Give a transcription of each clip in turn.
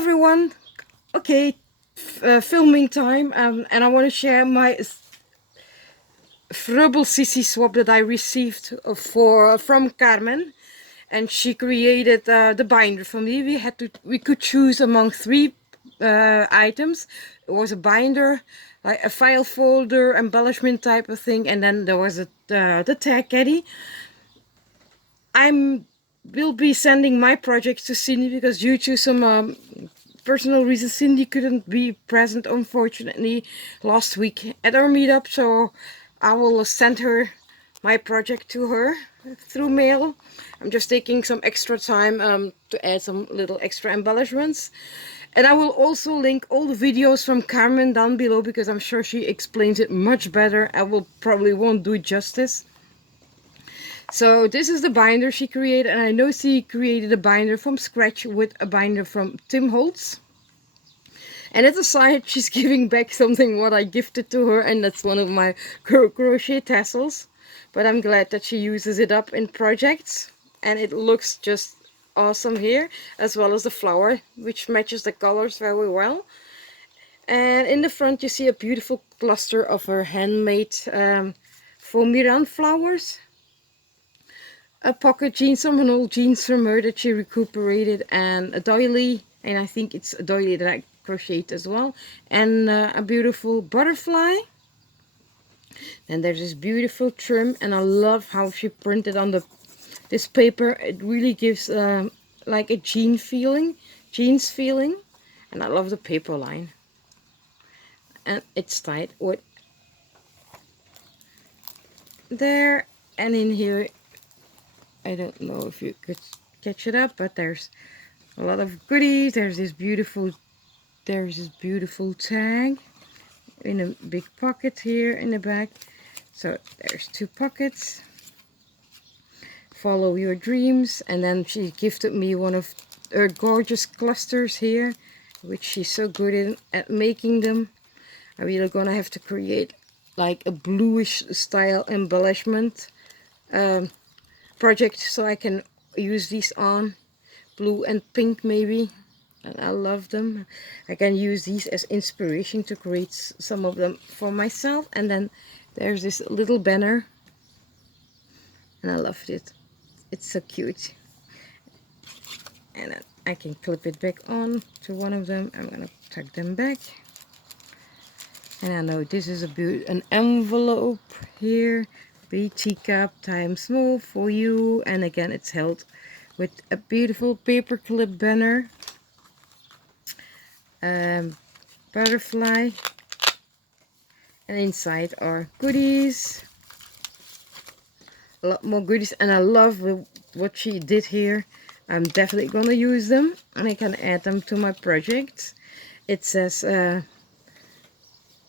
everyone. Okay, filming time, and I want to share my freubelsissies swap that I received from Carmen, and she created the binder for me. We could choose among three items. It was a binder, like a file folder, embellishment type of thing, and then there was the tag caddy. I will be sending my projects to Cindy because due to some personal reasons, Cindy couldn't be present, unfortunately, last week at our meetup. So I will send her my project to her through mail. I'm just taking some extra time to add some little extra embellishments. And I will also link all the videos from Carmen down below because I'm sure she explains it much better. I will probably won't do it justice. So this is the binder she created, and I know she created a binder from scratch with a binder from Tim Holtz. And at the side, she's giving back something what I gifted to her, and that's one of my crochet tassels. But I'm glad that she uses it up in projects, and it looks just awesome here, as well as the flower, which matches the colors very well. And in the front, you see a beautiful cluster of her handmade foamiran flowers. A pocket jean, some old jeans from her that she recuperated, and a doily, and I think it's a doily that I crocheted as well, and a beautiful butterfly. And there's this beautiful trim, and I love how she printed on this paper. It really gives like a jeans feeling, and I love the paper line, and it's tied with there, and in here I don't know if you could catch it up, but there's a lot of goodies. There's this beautiful tag in a big pocket here in the back. So there's two pockets. Follow your dreams. And then she gifted me one of her gorgeous clusters here, which she's so good at making them. I'm really gonna have to create like a bluish style embellishment project so I can use these on blue and pink maybe, and I love them. I can use these as inspiration to create some of them for myself. And then there's this little banner, and I loved it. It's so cute, and I can clip it back on to one of them. I'm gonna tuck them back, and I know this is an envelope here. Big teacup times small for you, and again it's held with a beautiful paper clip banner, butterfly, and inside are goodies, a lot more goodies, and I love what she did here. I'm definitely gonna use them, and I can add them to my projects. It says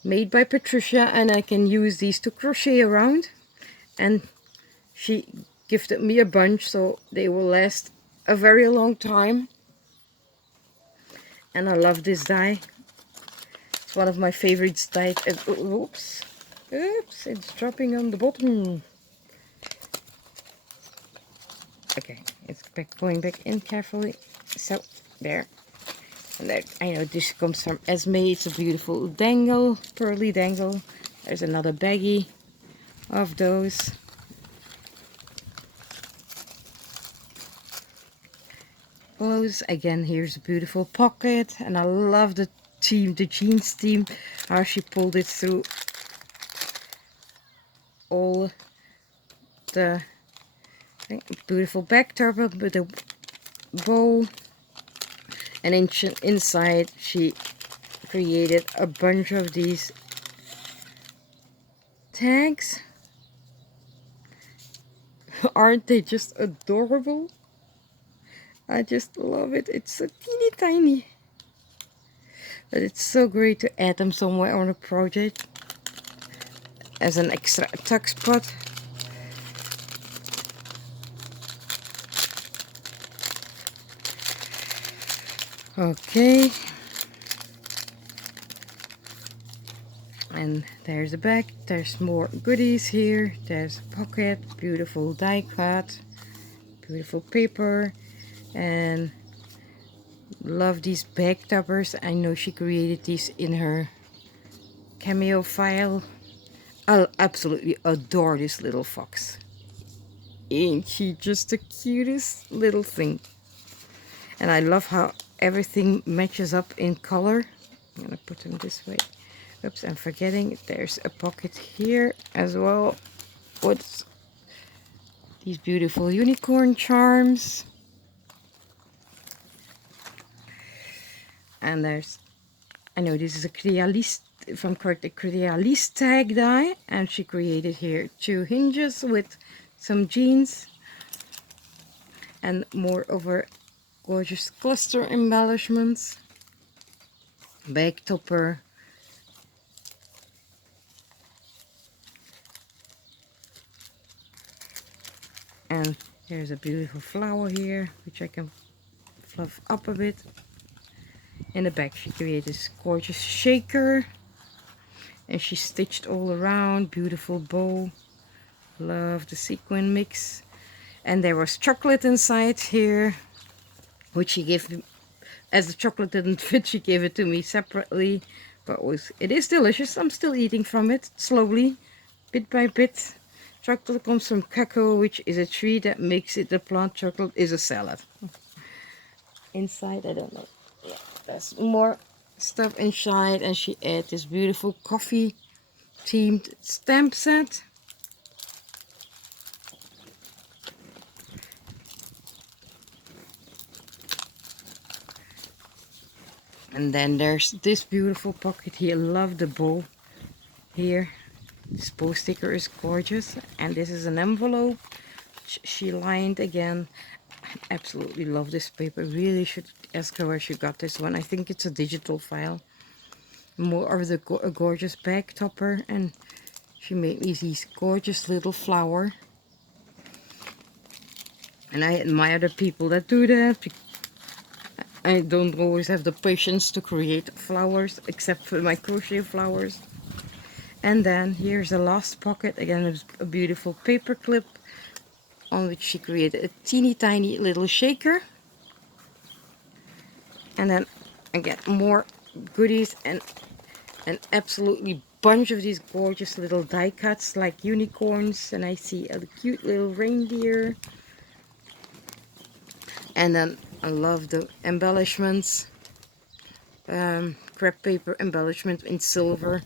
made by Patricia, and I can use these to crochet around, and she gifted me a bunch so they will last a very long time. And I love this die. It's one of my favorites die. Oops, it's dropping on the bottom. Okay, it's going back in carefully. So there. And there, I know this comes from Esme. It's a beautiful dangle, pearly dangle. There's another baggie of those. Again, here's a beautiful pocket, and I love the jeans theme, how she pulled it through all the beautiful back turban with a bow, and inside she created a bunch of these tags. Aren't they just adorable? I just love it. It's so teeny tiny, but it's so great to add them somewhere on a project as an extra tuck spot. Okay, and there's the back. There's more goodies here. There's a pocket, beautiful die cut, beautiful paper, and Love these bag toppers. I know she created these in her cameo file. I absolutely adore this little fox. Ain't she just the cutest little thing? And I love how everything matches up in color. I'm gonna put them this way. Oops, I'm forgetting. There's a pocket here as well with these beautiful unicorn charms. And there's, I know this is a Crealist, if I'm correct, a Crealist tag die. And she created here 2 hinges with some jeans. And more over gorgeous cluster embellishments. Bag topper. And there's a beautiful flower here, which I can fluff up a bit. In the back she created this gorgeous shaker. And she stitched all around, beautiful bow. Love the sequin mix. And there was chocolate inside here, which she gave me, as the chocolate didn't fit, she gave it to me separately. But it is delicious. I'm still eating from it, slowly, bit by bit. Chocolate comes from cacao, which is a tree that makes it. The plant chocolate is a salad. Inside, I don't know. Yeah, there's more stuff inside. And she added this beautiful coffee themed stamp set. And then there's this beautiful pocket here. Love the bow here. This bow sticker is gorgeous. And this is an envelope she lined again. I absolutely love this paper. Really should ask her where she got this one. I think it's a digital file. More of the a gorgeous bag topper. And she made me these gorgeous little flower. And I admire the people that do that. I don't always have the patience to create flowers, except for my crochet flowers. And then here's the last pocket. Again, it's a beautiful paper clip on which she created a teeny tiny little shaker. And then I get more goodies and an absolutely bunch of these gorgeous little die cuts like unicorns. And I see a cute little reindeer. And then I love the embellishments. Crepe paper embellishment in silver,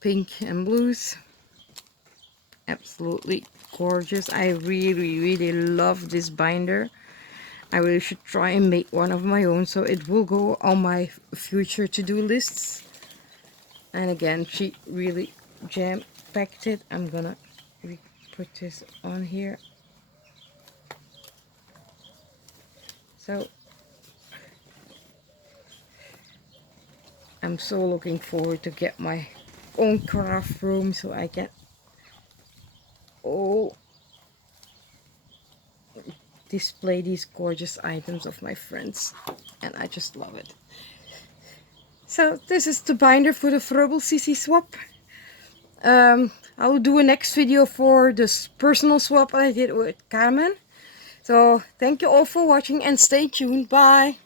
pink and blues. Absolutely gorgeous. I really love this binder. I really should try and make one of my own, so it will go on my future to-do lists. And again, she really jam-packed it. I'm gonna put this on here. So I'm so looking forward to get my own craft room so I can display these gorgeous items of my friends, and I just love it. So this is the binder for the freubelsissies swap. I will do a next video for this personal swap I did with Carmen. So thank you all for watching and stay tuned. Bye.